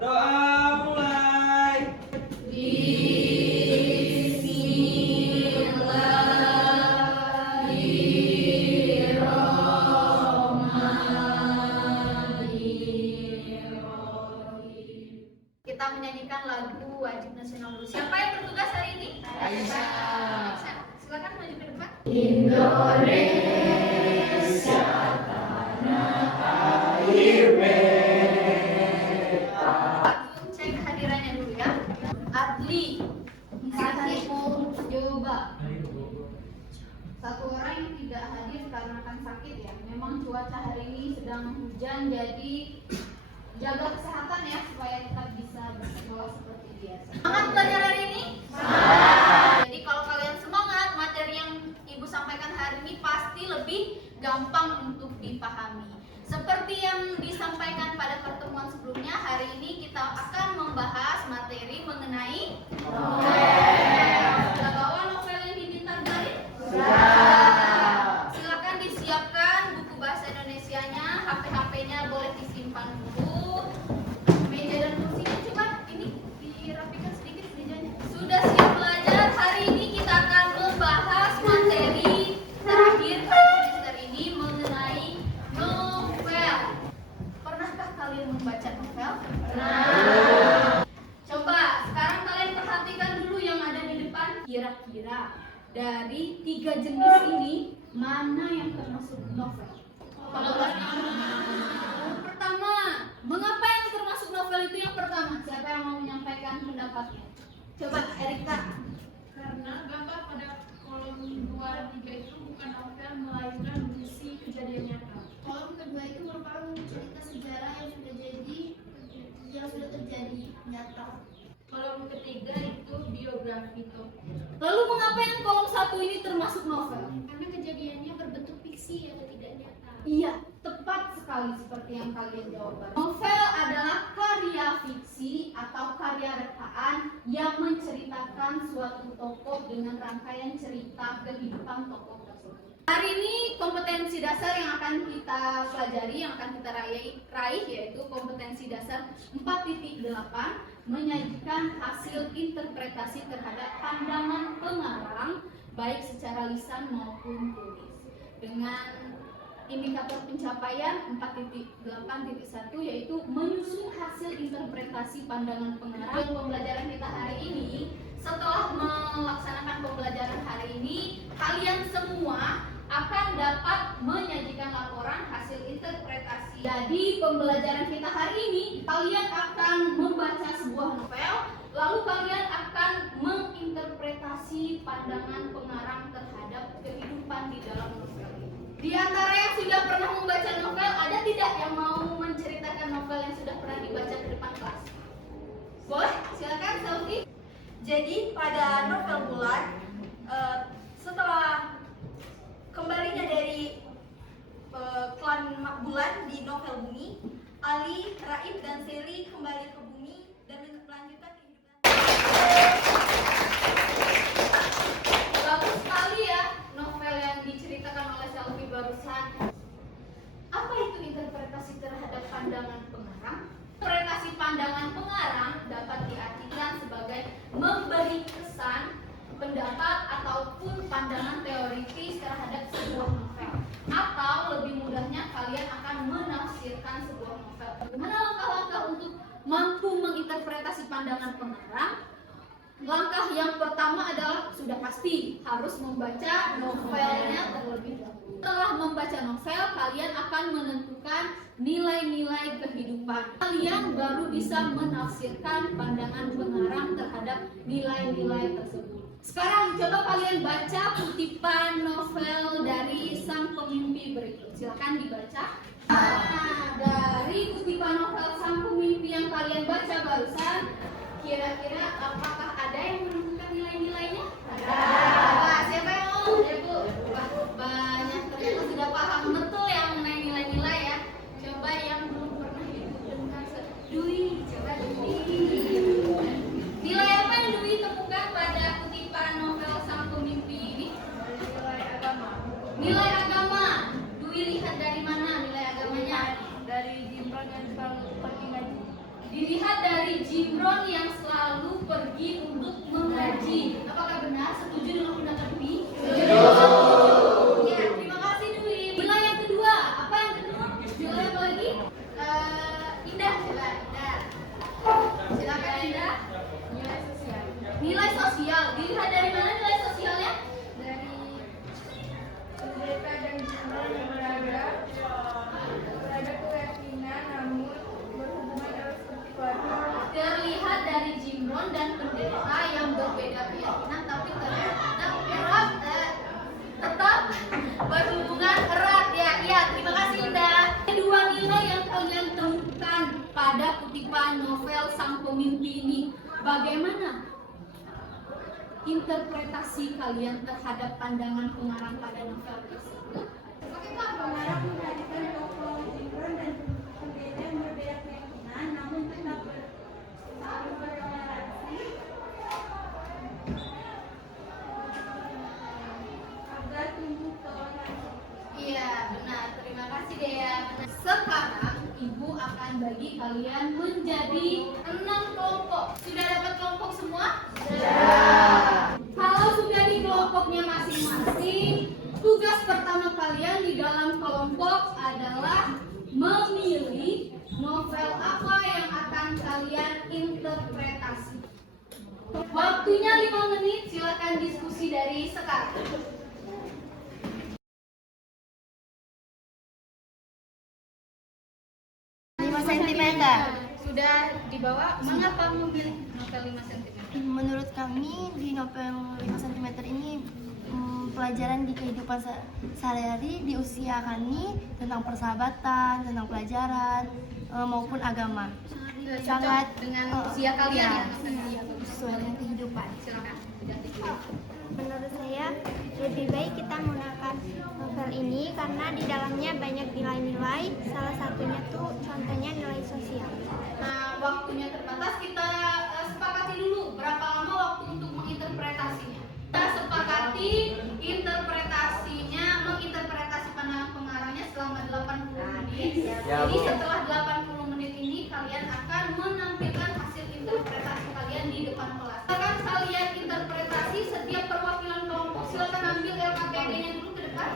Berdoa mulai. Kita menyanyikan lagu wajib nasional dulu. Siapa yang bertugas hari ini? Aisyah. Silakan maju ke depan. Indonesia tanah air Cek kehadirannya dulu ya. Adli, Sakimu, Joba. Satu orang yang tidak hadir karena akan sakit ya. Memang cuaca hari ini sedang hujan, jadi jaga kesehatan ya supaya tetap bisa bersekolah seperti biasa. Semangat belajar hari ini? Jadi kalau kalian semangat, materi yang Ibu sampaikan hari ini pasti lebih gampang untuk dipahami. Seperti yang disampaikan pada pertemuan sebelumnya, hari ini kita akan membahas materi mengenai novel. Sudah bawa novel yang diminta Garin? Sudah. Silakan disiapkan buku bahasa Indonesianya, HP-HP-nya boleh disimpan dulu. Meja dan kursinya coba ini dirapikan sedikit mejanya. Sudah siap belajar? Hari ini kita akan membahas materi terakhir pada semester ini mengenai novel. Pernahkah kalian membaca novel? Pernah. Coba sekarang kalian perhatikan dulu yang ada di depan. Kira-kira dari 3 jenis ini mana yang termasuk novel? Pertama, mengapa yang termasuk novel itu yang pertama? Siapa yang mau menyampaikan pendapatnya? Coba Erika. Karena gambar pada kolom 2 dan 3 itu bukan novel melainkan berisi kejadian nyata. Kolom kedua itu merupakan cerita sejarah yang sudah terjadi nyata. Kolom ketiga itu biografi tokoh. Lalu mengapa yang kolom 1 ini termasuk novel? Karena kejadiannya berbentuk fiksi atau tidak nyata. Iya, tepat sekali seperti yang kalian jawab. Novel adalah karya fiksi atau karya rekaan yang menceritakan suatu tokoh dengan rangkaian cerita kehidupan tokoh tersebut. Hari ini kompetensi dasar yang akan kita pelajari, yang akan kita raih yaitu kompetensi dasar 4.8, menyajikan hasil interpretasi terhadap pandangan pengarang baik secara lisan maupun tulis. Dengan indikator pencapaian 4.8.1 yaitu menyusun hasil interpretasi pandangan pengarang. Pembelajaran kita hari ini, setelah melaksanakan pembelajaran hari ini, kalian semua akan dapat menyajikan laporan hasil interpretasi. Jadi pembelajaran kita hari ini, kalian akan membaca sebuah novel, lalu kalian akan menginterpretasi pandangan pengarang terhadap kehidupan di dalam novel ini. Di antara yang sudah pernah membaca novel, ada tidak yang mau menceritakan novel yang sudah pernah dibaca di depan kelas? Boleh? Silakan Selfie. Jadi pada novel bulan, setelah kembalinya dari klan Bulan di novel Bumi, Ali, Raib, dan Seli kembali ke bumi dan melanjutkan kehidupan. Bagus sekali ya novel yang diceritakan oleh Selfie barusan. Apa itu interpretasi terhadap pandangan pengarang? Interpretasi pandangan pengarang dapat diartikan sebagai memberi kesan, pendapat ataupun pandangan teoritis terhadap sebuah novel, atau lebih mudahnya kalian akan menafsirkan sebuah novel. Bagaimana langkah-langkah untuk mampu menginterpretasi pandangan pengarang? Langkah yang pertama adalah sudah pasti harus membaca novelnya terlebih dahulu. Setelah membaca novel, kalian akan menentukan nilai-nilai kehidupan. Kalian baru bisa menafsirkan pandangan pengarang terhadap nilai-nilai tersebut. Sekarang coba kalian baca kutipan novel dari sang pemimpi berikut. Silakan dibaca. Dari kutipan novel sang pemimpi yang kalian baca barusan, kira-kira apakah ada yang menentukan nilai-nilainya? Ada. Wah, siapa yang mau? Ya, Bu. Wah, banyak ternyata sudah paham betul yang mengenai nilai-nilai ya. Coba yang belum pernah ikut dengar Dwi, coba Dwi. Nilai apa yang Dwi temukan pada kutipan novel sang pemimpi ini? Nilai agama. Nilai agama. Dwi lihat dari mana nilai agamanya? Dari Gibran yang selalu pergi ngaji. Dilihat dari Jimron yang selalu pergi untuk mengaji. Apakah benar? Setuju dengan pendapat Dwi? Ya, terima kasih Dwi. Nilai yang kedua, apa yang kedua? Nilai apa lagi? Indah, Indah. Silakan Indah. Nilai sosial. Nilai sosial. Dilihat dari mana nilai sosialnya? Dari pendeta dan jimron yang berada keyakinan namun berhubungan erat seperti keluarga. Terlihat dari Jimron dan pendeta yang berbeda keyakinan tapi tetap berhubungan erat ya. Iya, terima kasih Indah. Kedua nilai yang kalian temukan pada kutipan novel Sang Pemimpi ini, bagaimana interpretasi kalian terhadap pandangan pengarang pada novel tersebut? Pengarang menjadikan tokoh Jimron dan pendeta yang berbeda keyakinan namun tetap saling bertoleransi agar tumbuh toleransi. Iya, benar. Terima kasih Dea. Sekarang Ibu akan bagi kalian menjadi 6 kelompok. Sudah dapat kelompok semua? Sudah. Kalau sudah di kelompoknya masing-masing, tugas pertama kalian di dalam kelompok adalah memilih novel apa yang akan kalian interpretasi. Waktunya 5 menit, silakan diskusi dari sekarang. 5 cm. Sudah dibawa, mengapa memilih novel 5 cm? Menurut kami di novel 5 cm ini pelajaran di kehidupan sehari-hari di usia kami tentang persahabatan, tentang pelajaran maupun agama. Sangat dengan usia kalian ya. sesuai dengan kehidupan. Silakan. Menurut saya lebih baik kita menggunakan novel ini karena di dalamnya banyak nilai-nilai, salah satunya tuh contohnya nilai sosial. Nah, waktunya terbatas, kita sepakati dulu berapa lama waktu untuk menginterpretasinya. Kita sepakati menginterpretasi pandangan pengarangnya selama 80 menit. Jadi setelah 80 menit ini kalian akan menampilkan hasil interpretasi kalian di depan kelas. Silakan kalian interpretasi setiap perwakilan kelompok. Silakan ambil LKPD-nya dulu ke depan.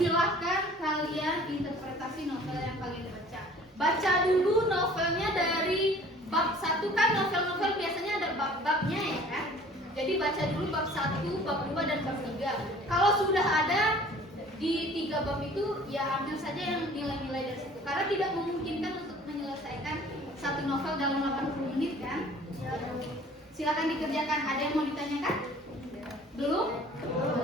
Silakan kalian interpretasi novel yang kalian baca. Baca dulu novelnya dari bab 1, kan novel-novel biasanya ada bab-babnya ya kan? Jadi baca dulu bab 1, bab 2, dan bab 3. Kalau sudah ada di 3 bab itu, ya ambil saja yang nilai-nilai dari situ. Karena tidak memungkinkan untuk menyelesaikan satu novel dalam 80 menit kan? Silakan dikerjakan. Ada yang mau ditanyakan? Belum?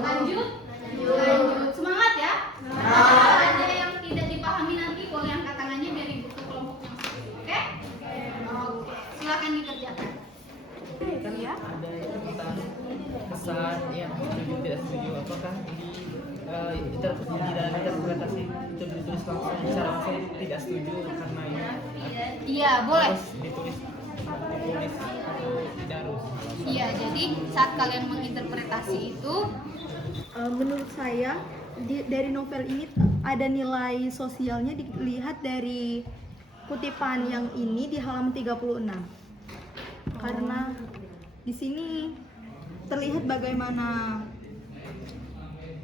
Lanjut? Lanjut. Semangat ya? Ada yang tidak dipahami nanti boleh angkat tangannya biar ikut ke kelompok masing-masing. Oke? Oke. Silakan dikerjakan. Ada itu tentang pesan yang setuju tidak setuju. Apakah di dalam interpretasi itu ditulis langsung secara langsung tidak setuju karena ini? Iya, boleh. Harus ditulis atau tidak harus? Iya, jadi saat kalian menginterpretasi itu, Menurut saya dari novel ini ada nilai sosialnya dilihat dari kutipan yang ini di halaman 36. Karena di sini terlihat bagaimana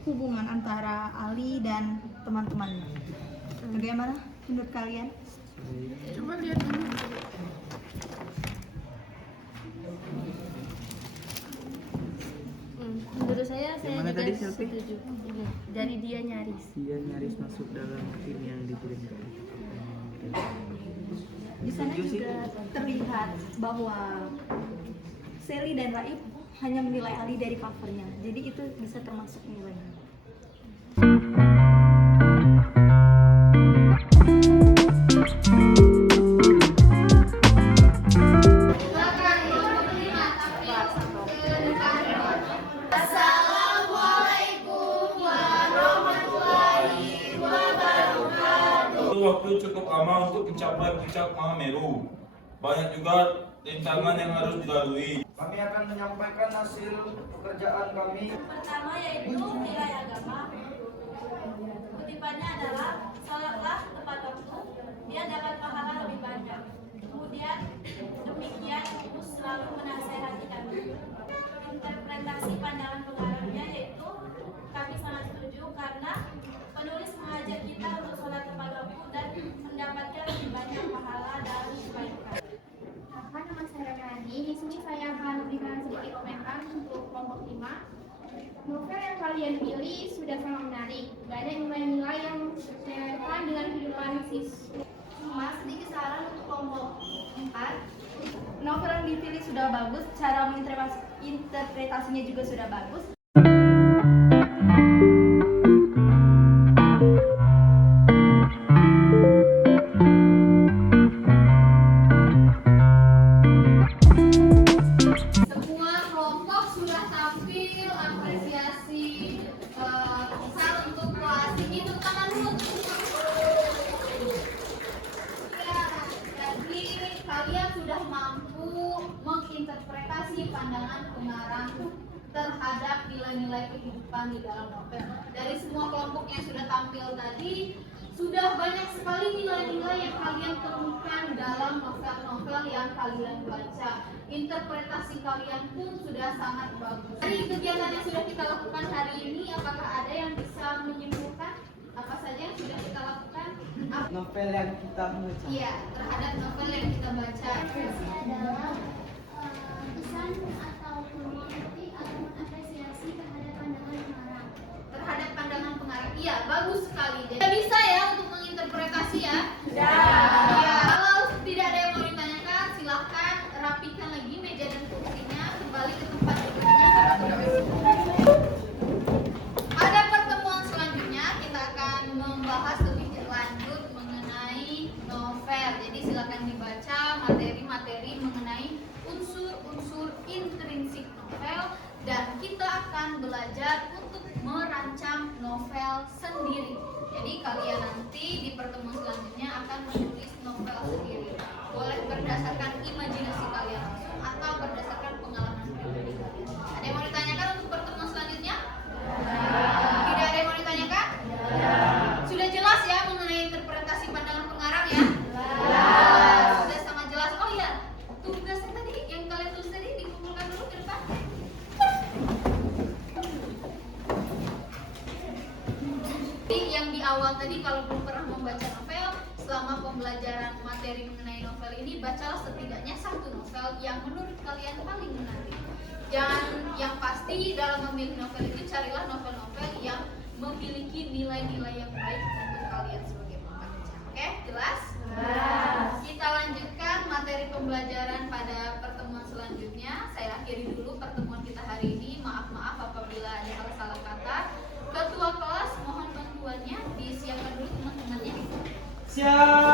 hubungan antara Ali dan teman-temannya. Bagaimana menurut kalian? Coba lihat dulu. Menurut saya Yang mana juga tadi, Selfie? setuju. Dari dia nyaris. Dia nyaris masuk dalam tim yang dikirimkan. Di sana juga terlihat bahwa Sally dan Raib hanya menilai Ali dari covernya. Jadi itu bisa termasuk nilainya. silakan kelompok 5 tapi ke depan. Assalamualaikum warahmatullahi wabarakatuh. Itu waktu cukup lama untuk mencapai puncak Mahameru. Banyak juga rintangan yang harus dilalui. Kami akan menyampaikan hasil pekerjaan kami. Pertama yaitu nilai agama. Kutipannya adalah salatlah tepat waktu, dia dapat pahala lebih banyak. Kemudian demikian pertama, novel yang kalian pilih sudah sangat menarik. Banyak nilai-nilai yang relevan dengan kehidupan siswa. Mas, sedikit saran untuk kelompok 4. Novel yang dipilih sudah bagus, cara menginterpretasinya juga sudah bagus. Semua kelompok sudah tampil, apresiasi besar untuk kelas ini, tepuk tangan dulu. Ya, jadi kalian sudah mampu menginterpretasi pandangan pengarang terhadap nilai-nilai kehidupan di dalam novel. Dari semua kelompok yang sudah tampil tadi, sudah banyak sekali nilai-nilai yang kalian temukan dalam novel-novel yang kalian baca. Interpretasi kalian pun sudah sangat bagus. Dari kegiatan yang sudah kita lakukan hari ini, apakah ada yang bisa menyimpulkan apa saja yang sudah kita lakukan? Novel yang kita baca. Iya, terhadap novel yang kita baca. Apresiasi adalah pesan atau kritik atau apresiasi terhadap pandangan pengarang. Terhadap pandangan pengarang. Iya, bagus sekali. Jadi bisa ya untuk menginterpretasi ya? Ya. Iya. Kalau tidak ada yang mau ditanyakan, silahkan rapikan lagi meja dan kursinya, kembali ke tempat duduknya. Pada pertemuan selanjutnya kita akan membahas lebih lanjut mengenai novel. Jadi silakan dibaca materi-materi mengenai unsur-unsur intrinsik novel, dan kita akan belajar untuk merancang novel sendiri. Jadi kalian nanti di pertemuan selanjutnya akan menulis novel sendiri. Boleh berdasarkan imajinasi kalian langsung atau berdasarkan pengalaman pribadi kalian. Ada yang mau ditanyakan untuk pertemuan selanjutnya? Tidak ada yang mau ditanyakan? Sudah jelas ya mengenai interpretasi pandangan pengarang ya? Sudah sangat jelas. Oh iya, tugasnya tadi yang kalian tulis tadi dikumpulkan dulu ke depan. Jadi yang di awal tadi, kalau belum pernah membaca novel, selama pembelajaran materi mengenai novel ini, bacalah setidaknya satu novel yang menurut kalian paling menarik. Jangan, yang pasti dalam memilih novel itu carilah novel-novel yang memiliki nilai-nilai yang baik untuk kalian sebagai pembaca. Oke, jelas? Kita lanjutkan materi pembelajaran pada pertemuan selanjutnya. Saya akhiri dulu pertemuan kita hari ini. Maaf apabila ada hal salah kata. Ketua kelas mohon bantuannya, disiapkan dulu teman-temannya. Siap.